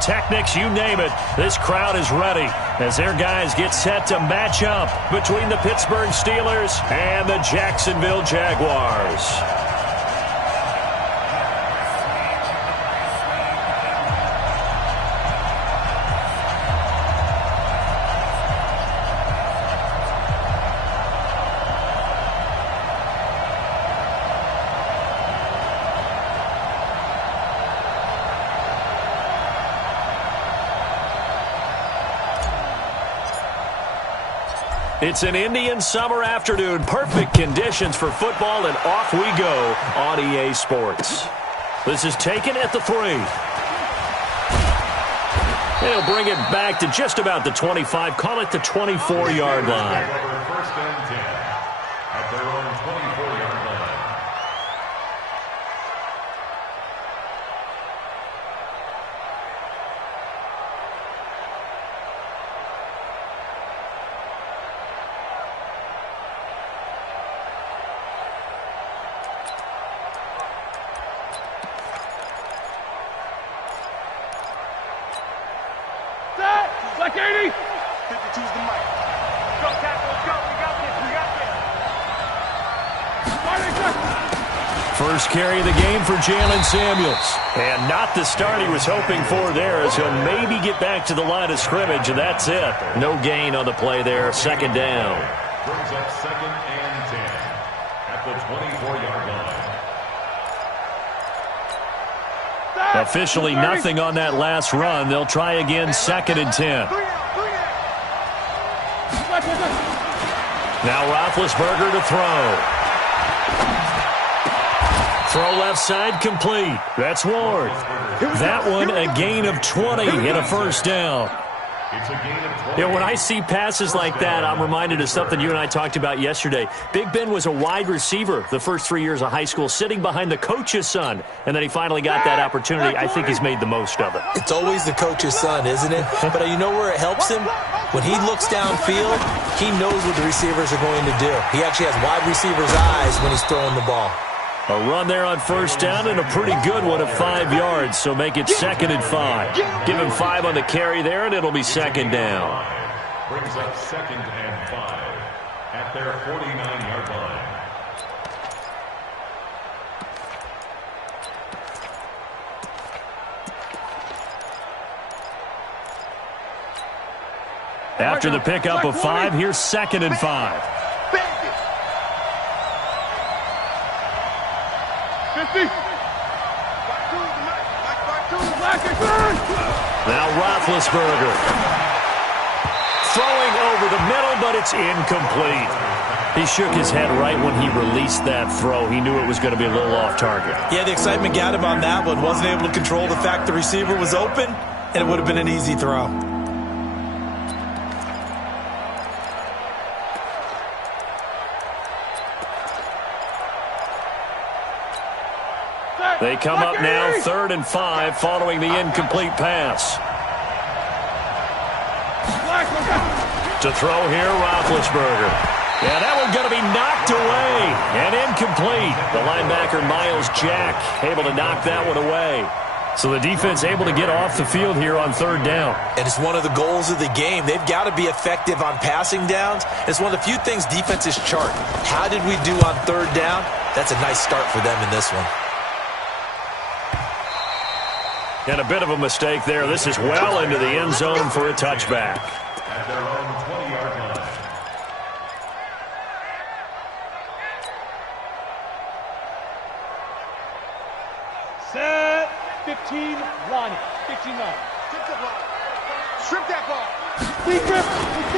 pyrotechnics, you name it. This crowd is ready as their guys get set to match up between the Pittsburgh Steelers and the Jacksonville Jaguars. It's an Indian summer afternoon. Perfect conditions for football, and off we go on EA Sports. This is taken at the 3. They'll bring it back to just about the 25. Call it the 24-yard line. First and 10 at their own 24-yard line. Like 80. 52's the mic. Go, tackle, go. We got this. We got this. First carry of the game for Jalen Samuels. And not the start he was hoping for there, as he'll maybe get back to the line of scrimmage, and that's it. No gain on the play there. Second down. Brings up second and 10 at the 24-yard line. Officially nothing on that last run. They'll try again, second and 10. Now Roethlisberger to throw. Throw left side complete. That's Ward. That one a gain of 20 and a first down. It's a gain of 20. You know, when I see passes like that, I'm reminded of something you and I talked about yesterday. Big Ben was a wide receiver the first 3 years of high school, sitting behind the coach's son, and then he finally got that opportunity. I think he's made the most of it. It's always the coach's son, isn't it? But you know where it helps him? When he looks downfield, he knows what the receivers are going to do. He actually has wide receivers' eyes when he's throwing the ball. A run there on first down, and a pretty good one of 5 yards, so make it second and 5. Give him 5 on the carry there, and it'll be second down. Brings up second and 5 at their 49-yard line. After the pickup of 5, here's second and 5. 50. Now Roethlisberger. Throwing over the middle, but it's incomplete. He shook his head right when he released that throw. He knew it was going to be a little off target. Yeah, the excitement got him on that one. Wasn't able to control the fact the receiver was open, and it would have been an easy throw. They come up now, third and 5, following the incomplete pass. To throw here, Roethlisberger. Yeah, that one's going to be knocked away and incomplete. The linebacker, Miles Jack, able to knock that one away. So the defense able to get off the field here on third down. And it's one of the goals of the game. They've got to be effective on passing downs. It's one of the few things defenses chart. How did we do on third down? That's a nice start for them in this one. And a bit of a mistake there. This is well into the end zone for a touchback. At their own 20-yard line. Set. 15 line. 15 line. Strip that ball. Deep grip.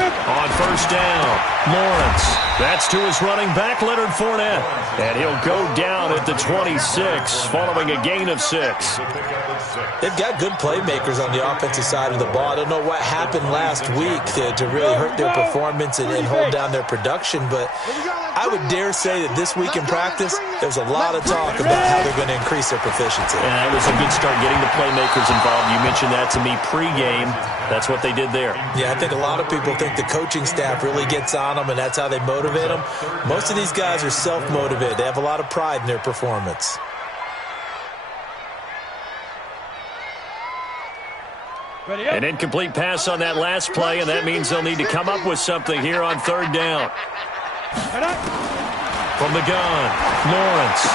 On first down, Lawrence. That's to his running back, Leonard Fournette. And he'll go down at the 26, following a gain of 6. They've got good playmakers on the offensive side of the ball. I don't know what happened last week to really hurt their performance and hold down their production, but I would dare say that this week in practice, there's a lot of talk about how they're going to increase their proficiency. And that was a good start getting the playmakers involved. You mentioned that to me pregame. That's what they did there. Yeah, I think a lot of people think the coaching staff really gets on them, and that's how they motivate them. Most of these guys are self-motivated. They have a lot of pride in their performance. An incomplete pass on that last play, and that means they'll need to come up with something here on third down. From the gun, Lawrence.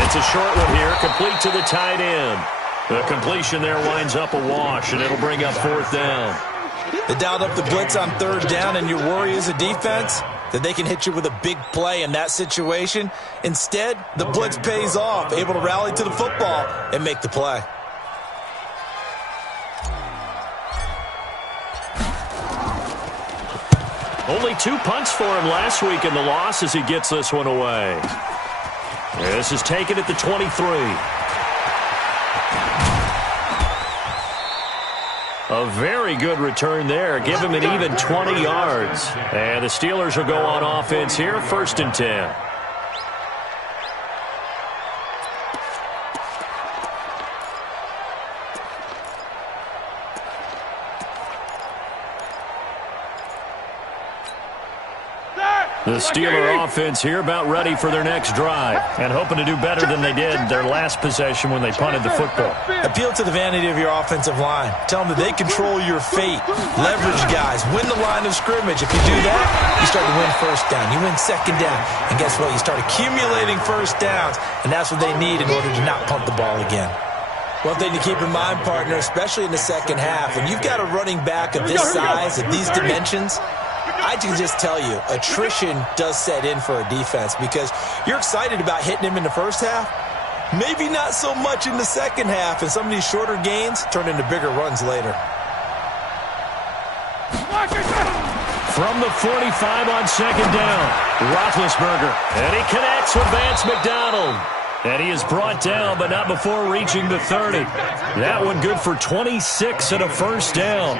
It's a short one here, complete to the tight end. The completion there winds up a wash, and it'll bring up fourth down. They dialed up the blitz on third down, and your worry as a defense that they can hit you with a big play in that situation. Instead, the blitz pays off, able to rally to the football and make the play. Only 2 punts for him last week in the loss as he gets this one away. This is taken at the 23. A very good return there. Give him an even 20 yards. And the Steelers will go on offense here, 1st and 10. The Steeler offense here about ready for their next drive and hoping to do better than they did their last possession when they punted the football. Appeal to the vanity of your offensive line. Tell them that they control your fate. Leverage guys. Win the line of scrimmage. If you do that, you start to win first down. You win second down. And guess what? You start accumulating first downs, and that's what they need in order to not punt the ball again. One thing to keep in mind, partner, especially in the second half, when you've got a running back of this size, of these dimensions, I can just tell you, attrition does set in for a defense because you're excited about hitting him in the first half. Maybe not so much in the second half, and some of these shorter gains turn into bigger runs later. From the 45 on second down, Roethlisberger, and he connects with Vance McDonald. And he is brought down, but not before reaching the 30. That one good for 26 and a first down.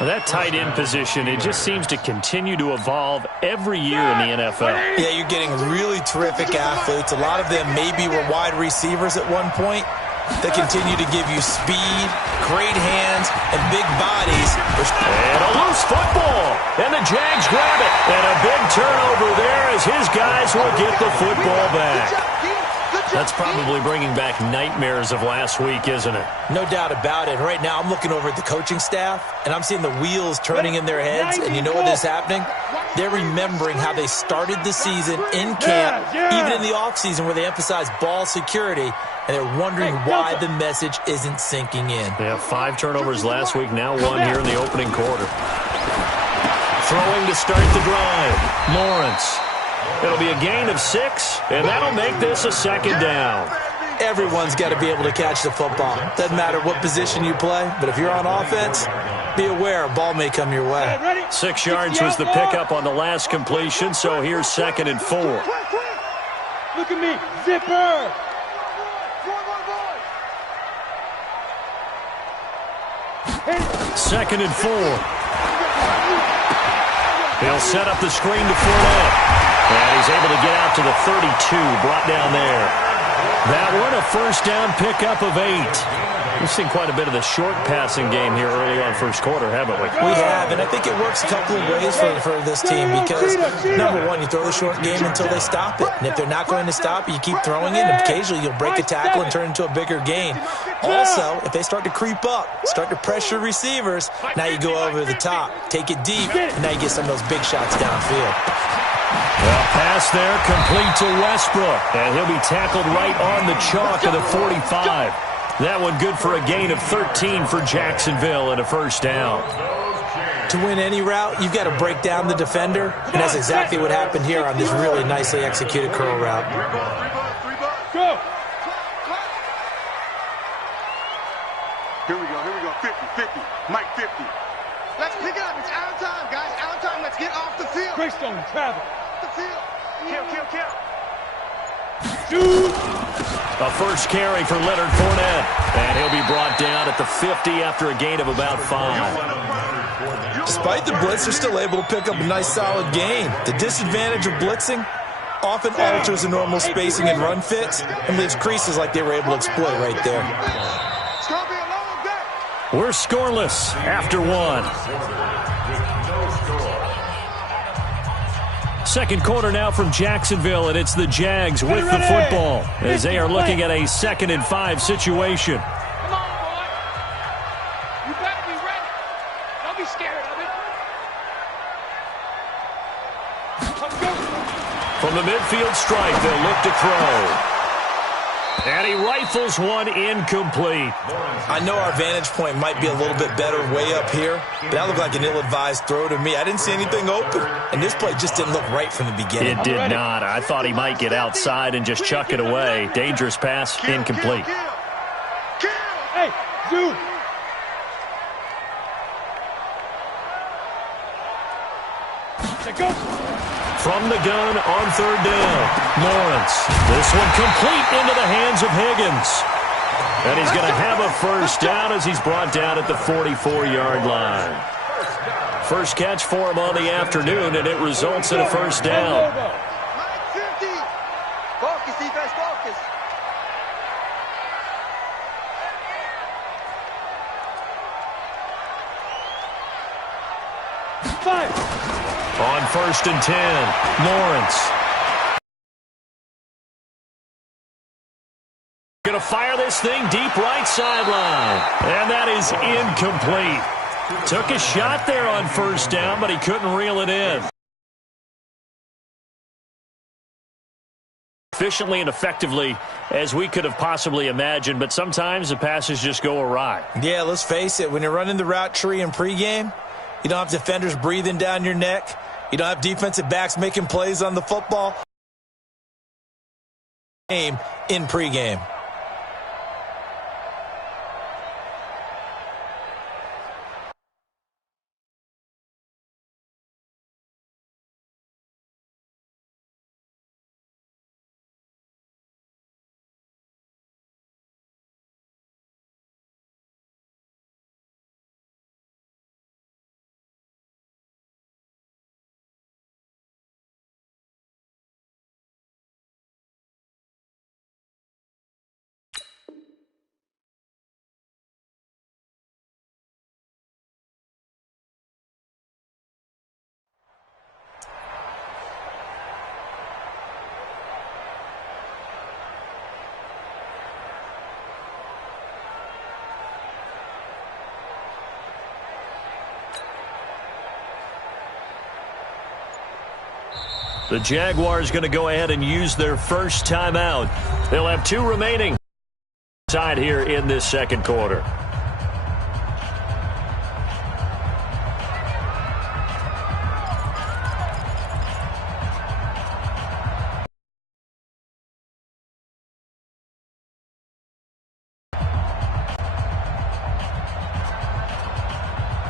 Well, that tight end position, it just seems to continue to evolve every year in the NFL. Yeah, you're getting really terrific athletes. A lot of them maybe were wide receivers at one point. They continue to give you speed, great hands, and big bodies. And a loose football. And the Jags grab it. And a big turnover there as his guys will get the football back. That's probably bringing back nightmares of last week, isn't it? No doubt about it. Right now, I'm looking over at the coaching staff, and I'm seeing the wheels turning in their heads. And you know what is happening? They're remembering how they started the season in camp, even in the offseason where they emphasized ball security, and they're wondering why the message isn't sinking in. They have 5 turnovers last week, now 1 here in the opening quarter. Throwing to start the drive, Lawrence. It'll be a gain of 6, and that'll make this a second down. Everyone's got to be able to catch the football. Doesn't matter what position you play, but if you're on offense, be aware a ball may come your way. 6 yards was the pickup on the last completion, so here's 2nd and 4. Look at me, zipper. Second and 4. He'll set up the screen to Fournette. And he's able to get out to the 32, brought down there. That one, a first down pickup of 8. We've seen quite a bit of the short passing game here early on first quarter, haven't we? We have, and I think it works a couple of ways for this team because, number one, you throw the short game until they stop it. And if they're not going to stop it, you keep throwing it, and occasionally you'll break a tackle and turn it into a bigger gain. Also, if they start to creep up, start to pressure receivers, now you go over the top, take it deep, and now you get some of those big shots downfield. Well, pass there, complete to Westbrook. And he'll be tackled right on the chalk of the 45. That one good for a gain of 13 for Jacksonville and a first down. To win any route, you've got to break down the defender, and that's exactly what happened here on this really nicely executed curl route. Go. Here we go. 50. Mike 50. Let's pick it up. It's out of time, guys. Out of time. Let's get off the field. Greystone, travel. The field. Kill. Shoot. A first carry for Leonard Fournette. And he'll be brought down at the 50 after a gain of about 5. Despite the blitz, they're still able to pick up a nice solid gain. The disadvantage of blitzing often alters the normal spacing and run fits and leaves creases like they were able to exploit right there. It's going to be a long day. We're scoreless after 1. Second quarter now from Jacksonville, and it's the Jags with the football as they are looking at a 2nd and 5 situation. better be ready. Don't be scared of it. From the midfield stripe, they'll look to throw. And he rifles one incomplete. I know our vantage point might be a little bit better way up here, but that looked like an ill-advised throw to me. I didn't see anything open, and this play just didn't look right from the beginning. It did not. I thought he might get outside and just chuck it away. Dangerous pass, incomplete. Hey, dude. From the gun on third down, Lawrence. This one complete into the hands of Higgins. And he's going to have a first down as he's brought down at the 44-yard line. First catch for him on the afternoon, and it results in a first down. Mike 50. Focus, defense, focus. On first and 10, Lawrence. Going to fire this thing deep right sideline. And that is incomplete. Took a shot there on first down, but he couldn't reel it in. Efficiently and effectively as we could have possibly imagined, but sometimes the passes just go awry. Yeah, let's face it. When you're running the route tree in pregame, you don't have defenders breathing down your neck. You don't have defensive backs making plays on the football. Game in pregame. The Jaguars going to go ahead and use their first timeout. They'll have 2 remaining side here in this second quarter.